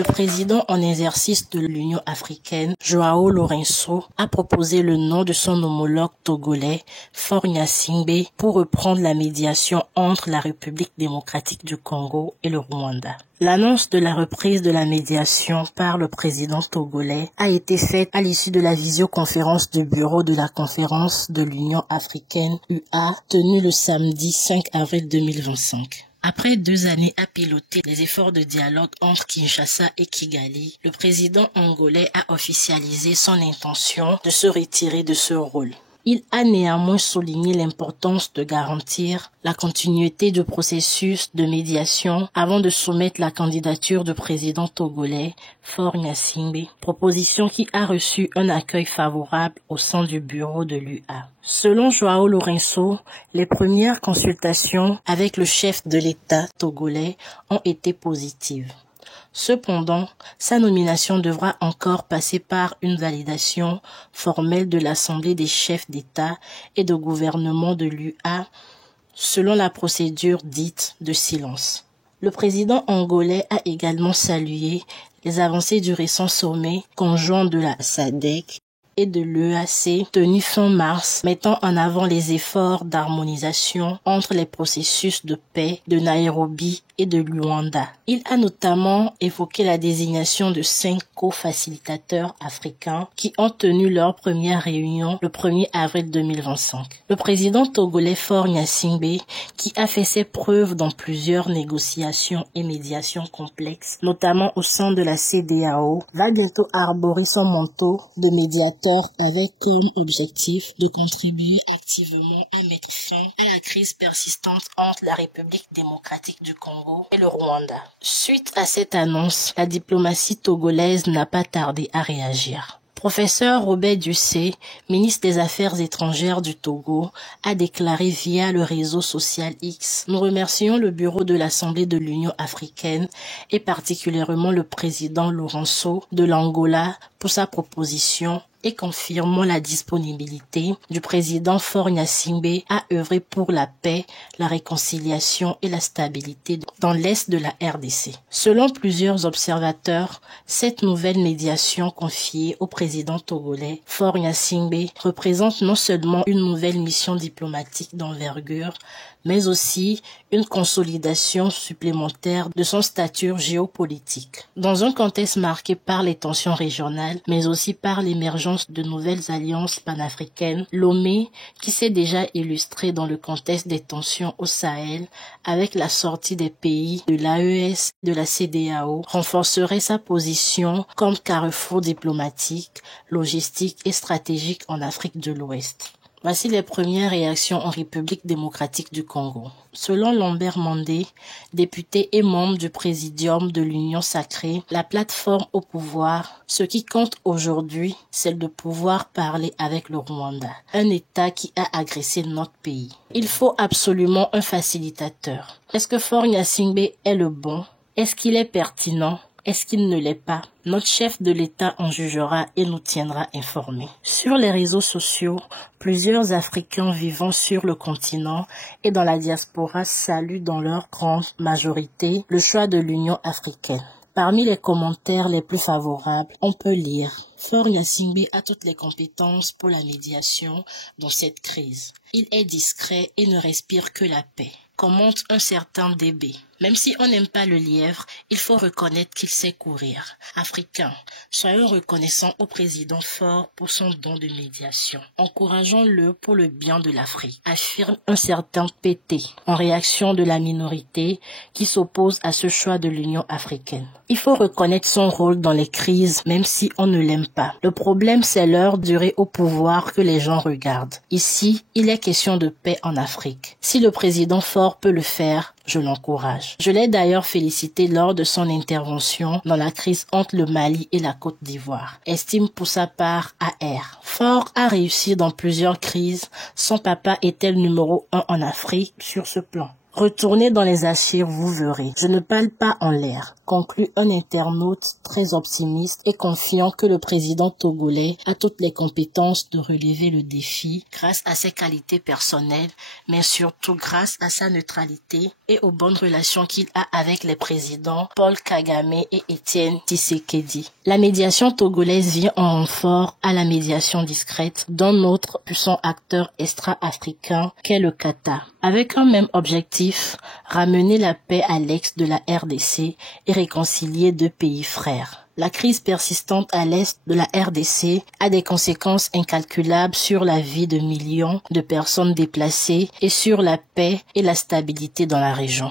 Le président en exercice de l'Union africaine, João Lourenço, a proposé le nom de son homologue togolais, Faure Gnassingbé, pour reprendre la médiation entre la République démocratique du Congo et le Rwanda. L'annonce de la reprise de la médiation par le président togolais a été faite à l'issue de la visioconférence du bureau de la conférence de l'Union africaine UA tenue le samedi 5 avril 2025. Après 2 années à piloter les efforts de dialogue entre Kinshasa et Kigali, le président angolais a officialisé son intention de se retirer de ce rôle. Il a néanmoins souligné l'importance de garantir la continuité du processus de médiation avant de soumettre la candidature du président togolais, Faure Gnassingbé, proposition qui a reçu un accueil favorable au sein du bureau de l'UA. Selon João Lourenço, les premières consultations avec le chef de l'État togolais ont été positives. Cependant, sa nomination devra encore passer par une validation formelle de l'Assemblée des chefs d'État et de gouvernement de l'UA selon la procédure dite de silence. Le président angolais a également salué les avancées du récent sommet conjoint de la SADC et de l'EAC tenu fin mars, mettant en avant les efforts d'harmonisation entre les processus de paix de Nairobi et de Luanda. Il a notamment évoqué la désignation de 5 co-facilitateurs africains qui ont tenu leur première réunion le 1er avril 2025. Le président togolais Faure Gnassingbé, qui a fait ses preuves dans plusieurs négociations et médiations complexes, notamment au sein de la CEDEAO, va bientôt arborer son manteau de médiateur avec comme objectif de contribuer activement à mettre fin à la crise persistante entre la République démocratique du Congo et le Rwanda. Suite à cette annonce, la diplomatie togolaise n'a pas tardé à réagir. Professeur Robert Dussé, ministre des Affaires étrangères du Togo, a déclaré via le réseau social X: « Nous remercions le bureau de l'Assemblée de l'Union africaine et particulièrement le président Lourenço de l'Angola pour sa proposition et confirmons la disponibilité du président Faure Gnassingbé à œuvrer pour la paix, la réconciliation et la stabilité dans l'est de la RDC. » Selon plusieurs observateurs, cette nouvelle médiation confiée au président togolais Faure Gnassingbé représente non seulement une nouvelle mission diplomatique d'envergure, mais aussi une consolidation supplémentaire de son statut géopolitique. Dans un contexte marqué par les tensions régionales, mais aussi par l'émergence de nouvelles alliances panafricaines, Lomé, qui s'est déjà illustré dans le contexte des tensions au Sahel, avec la sortie des pays de l'AES de la CEDEAO, renforcerait sa position comme carrefour diplomatique, logistique et stratégique en Afrique de l'Ouest. Voici les premières réactions en République démocratique du Congo. Selon Lambert Mandé, député et membre du présidium de l'Union sacrée, la plateforme au pouvoir, ce qui compte aujourd'hui, c'est de pouvoir parler avec le Rwanda, un État qui a agressé notre pays. Il faut absolument un facilitateur. Est-ce que Faure Gnassingbé est le bon? Est-ce qu'il est pertinent? Est-ce qu'il ne l'est pas? Notre chef de l'État en jugera et nous tiendra informés. Sur les réseaux sociaux, plusieurs Africains vivant sur le continent et dans la diaspora saluent dans leur grande majorité le choix de l'Union africaine. Parmi les commentaires les plus favorables, on peut lire: Faure Gnassingbé a toutes les compétences pour la médiation dans cette crise. Il est discret et ne respire que la paix, commente un certain DB. Même si on n'aime pas le lièvre, il faut reconnaître qu'il sait courir. Africains, soyons reconnaissants au président Faure pour son don de médiation. Encourageons-le pour le bien de l'Afrique, affirme un certain PT, en réaction de la minorité qui s'oppose à ce choix de l'Union africaine. Il faut reconnaître son rôle dans les crises, même si on ne l'aime pas. Le problème, c'est leur durée au pouvoir que les gens regardent. Ici, il est question de paix en Afrique. Si le président Faure peut le faire, je l'encourage. Je l'ai d'ailleurs félicité lors de son intervention dans la crise entre le Mali et la Côte d'Ivoire. Estime pour sa part AR. Faure a réussi dans plusieurs crises. Son papa était le numéro 1 en Afrique sur ce plan. Retournez dans les archives, vous verrez. Je ne parle pas en l'air, conclut un internaute très optimiste et confiant que le président togolais a toutes les compétences de relever le défi grâce à ses qualités personnelles, mais surtout grâce à sa neutralité et aux bonnes relations qu'il a avec les présidents Paul Kagame et Étienne Tshisekedi. La médiation togolaise vient en renfort à la médiation discrète d'un autre puissant acteur extra-africain qu'est le Qatar. Avec un même objectif, ramener la paix à l'est de la RDC et réconcilier deux pays frères. La crise persistante à l'est de la RDC a des conséquences incalculables sur la vie de millions de personnes déplacées et sur la paix et la stabilité dans la région.